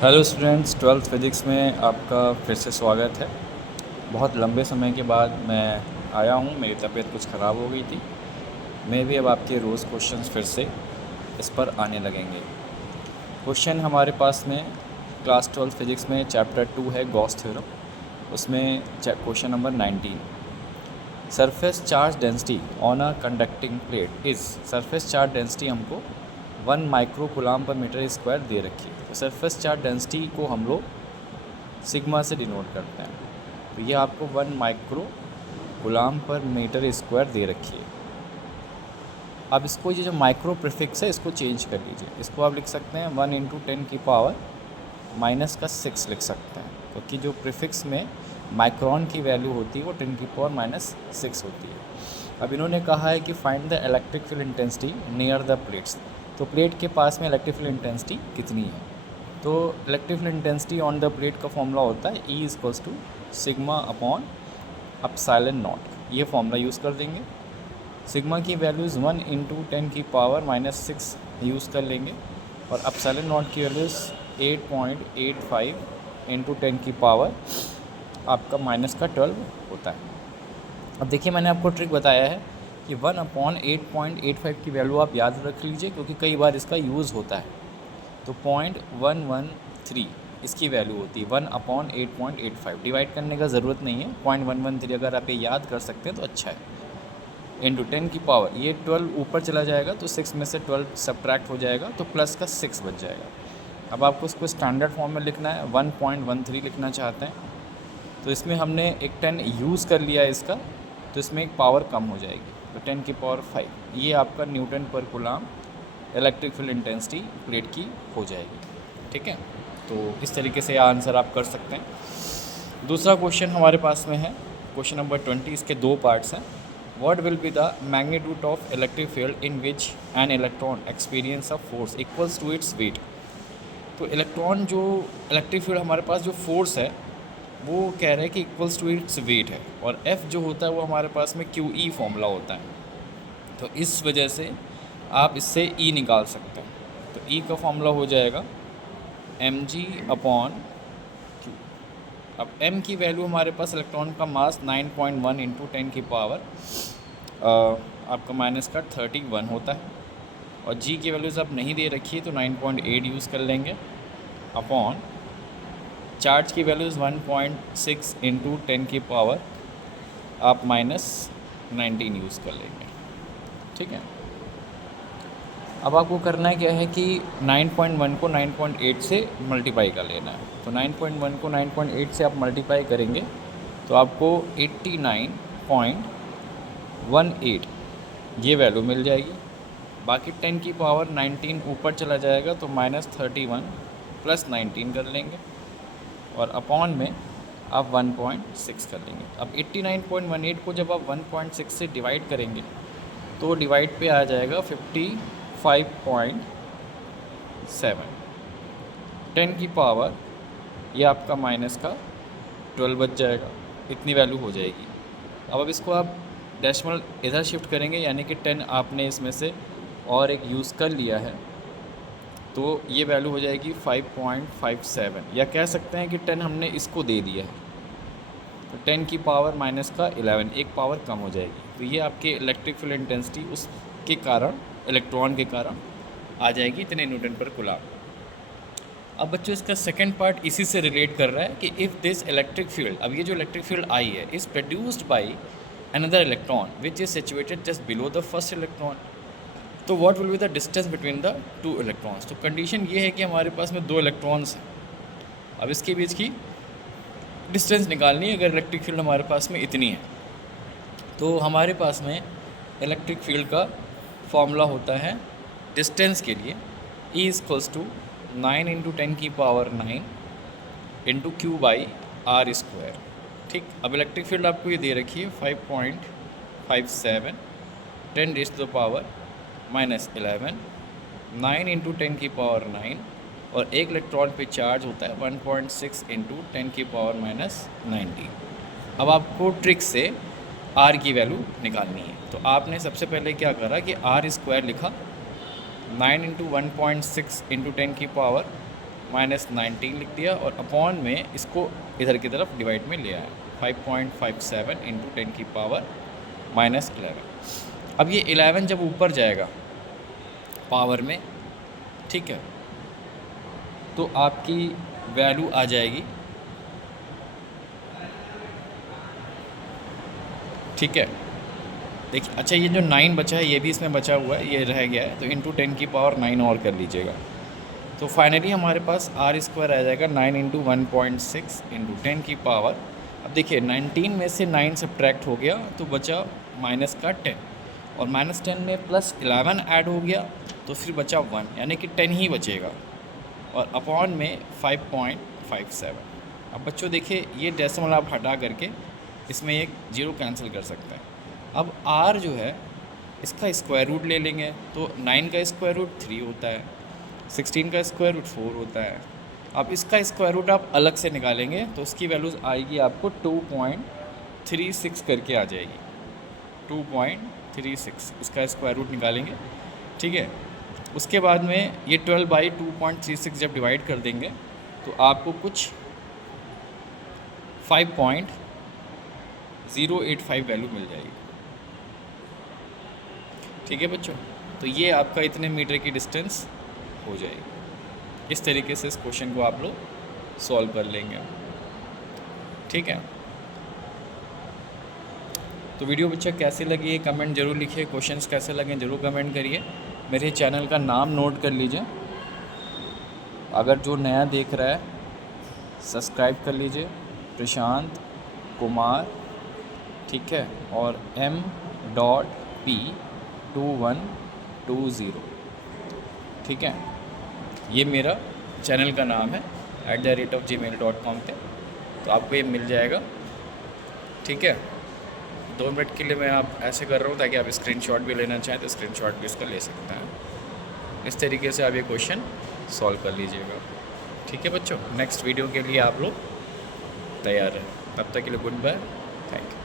Hello students, twelfth physics में आपका फिर से स्वागत है। बहुत लंबे समय के बाद मैं आया हूँ। मेरी तबीयत कुछ ख़राब हो गई थी। मैं भी अब आपके रोज़ क्वेश्चंस फिर से इस पर आने लगेंगे। क्वेश्चन हमारे पास में क्लास 12 फिज़िक्स में चैप्टर 2 है गॉस थ्योरम। उसमें question number 19, surface charge density on a conducting plate is. Surface charge density हमको 1 micro coulomb per metre square दे रखी है। तो सरफेस चार्ज डेंसिटी को हम लोग सिग्मा से डिनोट करते हैं। तो ये आपको 1 micro coulomb per metre square दे रखी है। अब इसको ये जो माइक्रो प्रीफिक्स है इसको चेंज कर लीजिए। इसको आप लिख सकते हैं 1 × 10⁻⁻⁶ लिख सकते हैं, क्योंकि जो प्रीफिक्स में माइक्रोन की वैल्यू होती है वो 10⁻⁻6 होती है। अब इन्होंने कहा है कि find the electric field intensity near the plates. तो प्लेट के पास में इलेक्ट्रिक फील्ड इंटेंसिटी कितनी है? तो electric field intensity on the plate का फॉर्मूला होता है E = σ/ε0। ये फॉर्मूला यूज़ कर देंगे। सिग्मा की वैल्यूज़ 1 × 10⁻⁻6 यूज़ कर लेंगे और ε0 की वैल्यूज़ 8.85 × 10⁻12 होता है। अब देखिए, मैंने आपको ट्रिक बताया है कि 1/8.85 की वैल्यू आप याद रख लीजिए, क्योंकि कई बार इसका यूज़ होता है। तो 0.113 इसकी वैल्यू होती है 1/8.85। डिवाइड करने का ज़रूरत नहीं है। 0.113 अगर आप ये याद कर सकते हैं तो अच्छा है। इंटू 10 की पावर, ये 12 ऊपर चला जाएगा तो 6 में से 12 सब्ट्रैक्ट हो जाएगा तो प्लस का 6 बच जाएगा। अब आपको इसको स्टैंडर्ड फॉर्म में लिखना है। 1.13 लिखना चाहते हैं तो इसमें हमने एक 10 यूज़ कर लिया है इसका, तो इसमें एक पावर कम हो जाएगी, तो 10 की पावर 5। ये आपका न्यूटन पर coulomb electric field intensity plate की हो जाएगी। ठीक है, तो इस तरीके से आंसर आप कर सकते हैं। दूसरा क्वेश्चन हमारे पास में है क्वेश्चन नंबर 20। इसके दो पार्ट्स हैं। What will be the magnitude of electric field in which an electron experience of force equals to its weight. तो इलेक्ट्रॉन जो इलेक्ट्रिक फील्ड हमारे पास जो फोर्स है वो कह रहे हैं कि इक्वल्स टू इट्स वेट है, और F जो होता है वो हमारे पास में QE फॉर्मूला होता है। तो इस वजह से आप इससे E निकाल सकते हैं। तो E का फॉर्मूला हो जाएगा mg/q। अब m की वैल्यू हमारे पास इलेक्ट्रॉन का मास 9.1 × 10⁻, आपका -31 होता है, और g की वैल्यूज़ अब नहीं दे रखी है तो 9.8 यूज़ कर लेंगे अपॉन चार्ज की वैल्यूज़ 1.6 × 10⁻, आप -19 यूज़ कर लेंगे। ठीक है, अब आपको करना है क्या है कि 9.1 को 9.8 से मल्टीप्लाई कर लेना है। तो 9.1 को 9.8 से आप मल्टीप्लाई करेंगे तो आपको 89.18 ये वैल्यू मिल जाएगी। बाकी 10 की पावर 19 ऊपर चला जाएगा तो -31 + 19 कर लेंगे, और अपॉन में आप 1.6 कर लेंगे। अब 89.18 को जब आप 1.6 से डिवाइड करेंगे तो डिवाइड पे आ जाएगा 55.7। 10 की पावर ये आपका -12 बच जाएगा, इतनी वैल्यू हो जाएगी। अब इसको आप डेसिमल इधर शिफ्ट करेंगे, यानी कि 10 आपने इसमें से और एक यूज़ कर लिया है, तो ये वैल्यू हो जाएगी 5.57, या कह सकते हैं कि 10 हमने इसको दे दिया है तो 10 की पावर -11 एक पावर कम हो जाएगी। तो ये आपके इलेक्ट्रिक फील्ड इंटेंसिटी उसके कारण, इलेक्ट्रॉन के कारण आ जाएगी इतने न्यूटन पर कूलम। अब बच्चों इसका सेकंड पार्ट इसी से रिलेट कर रहा है कि इफ़ दिस इलेक्ट्रिक फील्ड, अब ये जो इलेक्ट्रिक फील्ड आई है, is produced by another electron which is situated just below the first electron, तो what will be the distance between the two electrons. तो कंडीशन ये है कि हमारे पास में दो इलेक्ट्रॉन्स हैं। अब इसके बीच की डिस्टेंस निकालनी है। अगर इलेक्ट्रिक फील्ड हमारे पास में इतनी है तो हमारे पास में इलेक्ट्रिक फील्ड का फॉर्मूला होता है डिस्टेंस के लिए E = 9 × 10⁻9 × Q/r²। ठीक, अब इलेक्ट्रिक फील्ड आपको ये दे रखी है 5.57, 10⁻⁻11, 9 × 10⁻9, और एक इलेक्ट्रॉन पे चार्ज होता है 1.6 × 10⁻19। अब आपको ट्रिक से R की वैल्यू निकालनी है। तो आपने सबसे पहले क्या करा कि R² लिखा, 9 × 1.6 × -19 लिख दिया और अपॉन में इसको इधर की तरफ डिवाइड में ले आया 5.57 इंटू 10 की पावर -11। अब ये 11 जब ऊपर जाएगा पावर में, ठीक है, तो आपकी वैल्यू आ जाएगी, ठीक है। देखिए अच्छा ये जो 9 बचा है ये भी इसमें बचा हुआ है, ये रह गया है, तो इंटू 10 की पावर 9 और कर लीजिएगा। तो फाइनली हमारे पास आर स्क्वायर आ जाएगा 9 इंटू 1.6 इंटू 10 की पावर। अब देखिए 19 में से 9 सब्ट्रैक्ट हो गया तो बचा माइनस का 10, और -10 में +11 ऐड हो गया तो फिर बचा 1, यानी कि 10 ही बचेगा, और अपॉन में 5.57। अब बच्चों देखिए ये डेसिमल आप हटा करके इसमें एक जीरो कैंसिल कर सकते हैं। अब r जो है इसका स्क्वायर रूट ले लेंगे, तो 9 का स्क्वायर रूट 3 होता है, 16 का स्क्वायर रूट 4 होता है। अब इसका स्क्वायर रूट आप अलग से निकालेंगे तो उसकी वैल्यूज़ आएगी आपको 2.36 करके आ जाएगी, 2.36 इसका स्क्वायर रूट निकालेंगे, ठीक है। उसके बाद में ये 12/2.36 जब डिवाइड कर देंगे तो आपको कुछ 5.085 वैल्यू मिल जाएगी, ठीक है बच्चों। तो ये आपका इतने मीटर की डिस्टेंस हो जाएगी। इस तरीके से इस क्वेश्चन को आप लोग सॉल्व कर लेंगे, ठीक है। तो वीडियो बच्चा कैसे लगी है कमेंट जरूर लिखिए, क्वेश्चंस कैसे लगे जरूर कमेंट करिए। मेरे चैनल का नाम नोट कर लीजिए, अगर जो नया देख रहा है सब्सक्राइब कर लीजिए, प्रशांत कुमार, ठीक है, और M.P2120, ठीक है। ये मेरा चैनल का नाम है @gmail.com पे, तो आपको ये मिल जाएगा, ठीक है। 2 मिनट के लिए मैं आप ऐसे कर रहा हूँ ताकि आप स्क्रीनशॉट भी लेना चाहें तो स्क्रीनशॉट भी इसका ले सकते हैं। इस तरीके से आप ये क्वेश्चन सॉल्व कर लीजिएगा, ठीक है बच्चों। नेक्स्ट वीडियो के लिए आप लोग तैयार हैं, तब तक के लिए गुड बाय, थैंक यू।